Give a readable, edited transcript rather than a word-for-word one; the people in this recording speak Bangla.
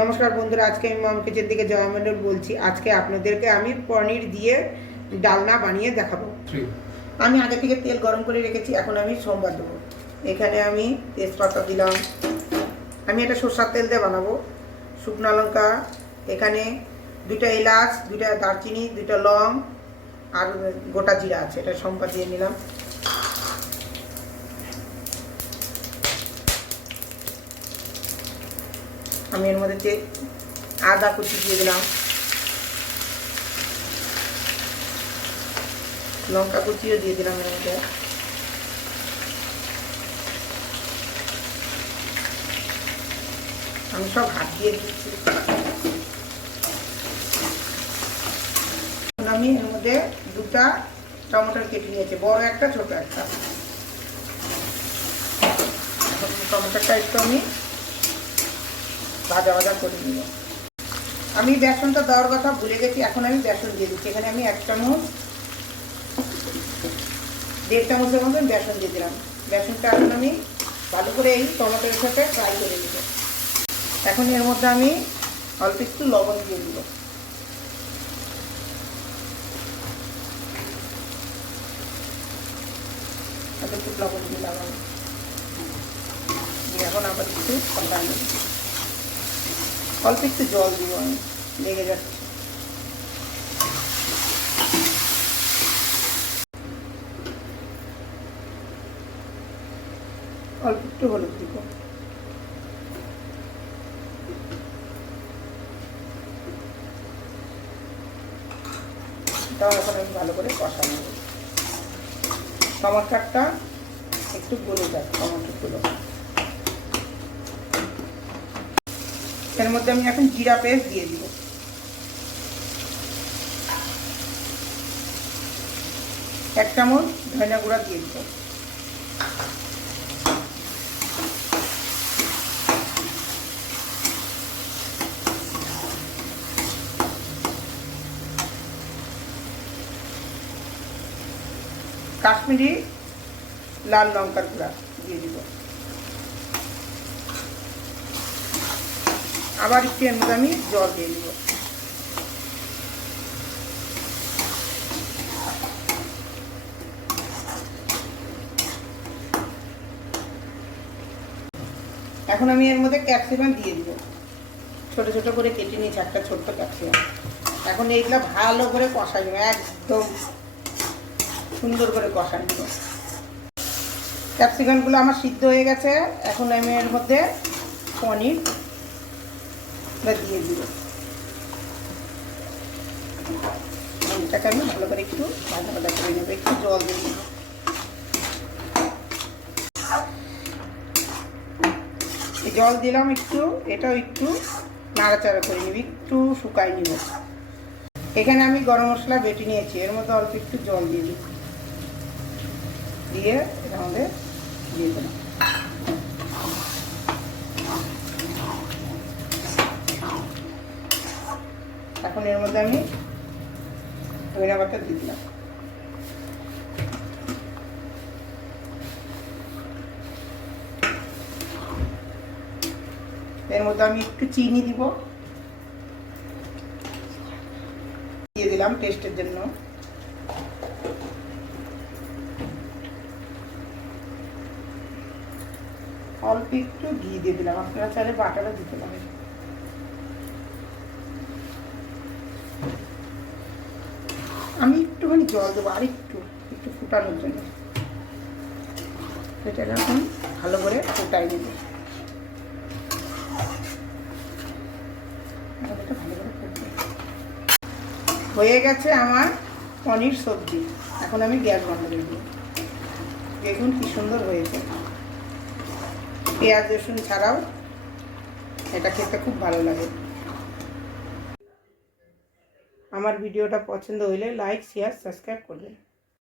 নমস্কার বন্ধুরা, আজকে আমি মম কিচেন থেকে জয়া মণ্ডল বলছি। আজকে আপনাদেরকে আমি পনির দিয়ে ডালনা বানিয়ে দেখাবো। আমি আগে থেকে তেল গরম করে রেখেছি, এখন আমি সোমবার দেবো। এখানে আমি তেজপাতা দিলাম, আমি এটা সরষের তেল দিয়ে বানাবো। শুকনো লঙ্কা, এখানে 2টা এলাচ, 2টা দারচিনি, 2টা লং আর গোটা জিরা আছে, এটা সোমবার দিয়ে নিলাম। আমি এর মধ্যে আদা কুচি দিয়ে দিলাম, লঙ্কা কুচিও দিয়ে দিলাম এর মধ্যে। আমি সব হাত দিয়ে দিচ্ছি। আমি এর মধ্যে 2টা টমেটো কেটে নিয়েছি, বড় একটা ছোট একটা। টমেটোটা একটু আমি ভাজা ভাজা করে নিব। আমি বেসনটা দেওয়ার কথা ভুলে গেছি, এখন আমি বেসন দিয়ে দিচ্ছি। এখানে আমি 1 চামচ 1.5 চামচের মতন বেসন দিয়ে দিলাম। বেসনটা এখন আমি ভালো করে এই টমেটোর সাথে ফ্রাই করে নেব। এখন এর মধ্যে আমি অল্প একটু লবণ দিয়ে দিব। একটু লবণ দিলাম আমি, এখন আবার একটু কষা নেব। অল্প একটু জল দিব, আমি লেগে যাচ্ছে। অল্প একটু হলুদ দিব। এটাও এখন আমি ভালো করে কষা নেব। টমাটারটা একটু গলে যাক, টমাটোগুলো। এর মধ্যে আমি এখন জিরা পেস্ট দিয়ে দিব। এক চামচ ধনিয়া গুঁড়া দিয়ে দিব। কাশ্মীরি লাল লঙ্কার গুঁড়া দিয়ে দিব। আবার একটু এর মধ্যে আমি জল দিয়ে দিব। এখন আমি এর মধ্যে ক্যাপসিকাম দিয়ে দিব। ছোট ছোট করে কেটে নিয়েছি একটা ছোট্ট ক্যাপসিকাম। এখন এইগুলো ভালো করে কষা নেব, একদম সুন্দর করে কষা নেব। ক্যাপসিকামগুলো আমার সিদ্ধ হয়ে গেছে। এখন আমি এর মধ্যে পনির দিয়ে দিব। এটাকে আমি ভালো করে একটু ভাজা ভাজা করে নেব, একটু জল দিয়ে নেব। জল দিলাম একটু, এটাও একটু নাড়াচাড়া করে নিব, একটু শুকাই নিব। এখানে আমি গরম মশলা বেটে নিয়েছি, এর মধ্যে অল্প একটু জল দিয়ে দিই, দিয়ে এর মধ্যে দিয়ে দিলাম। এখন এর মধ্যে আমি ধনিয়া পাতা দিয়ে দিলাম। এর মধ্যে আমি একটু চিনি দিব, দিয়ে দিলাম টেস্টের জন্য। অল্প একটু ঘি দিয়ে দিলাম, আপনারা চাইলে বাটারও দিতে পারেন। আমি একটুখানি জল দেবো, আর একটু একটু ফুটানোর জন্য। এটা এখন ভালো করে ফুটাই দেবো। হয়ে গেছে আমার পনির সবজি। এখন আমি গ্যাস বন্ধ করে দিই। দেখুন কি সুন্দর হয়েছে। পেঁয়াজ রসুন ছাড়াও এটা খেতে খুব ভালো লাগে। আমার ভিডিওটা পছন্দ হলে লাইক, শেয়ার, সাবস্ক্রাইব করবেন।